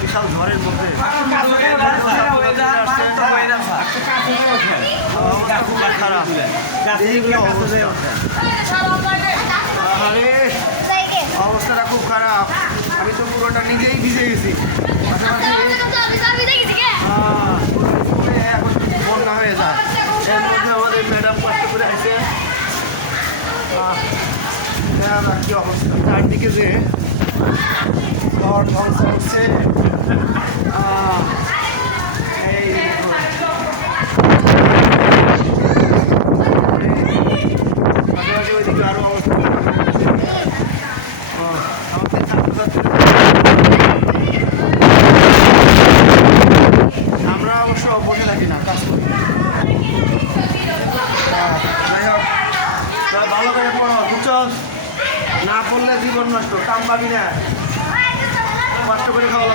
বিশাল ঝড়ের মধ্যে খারাপ অবস্থাটা খুব খারাপ। আমি তো পুরোটা নিজেই ভিজে গেছি, এখন বন্যা হয়ে যায়। এর মধ্যে আমাদের ম্যাডাম কষ্ট করে আসে, কি অবস্থা চারদিকে যে ঘর ধ্বংস হচ্ছে। এই পাশাপাশি ওইদিকে আরো অবস্থা আমাদের ছাত্রছাত্রী। আমরা অবশ্য বসে থাকি না, কাজ করি। যাই হোক, ভালো করে পড়ো, বুঝছো? না পড়লে জীবন নষ্ট, কাম পাবি না, কষ্ট করে খাওয়া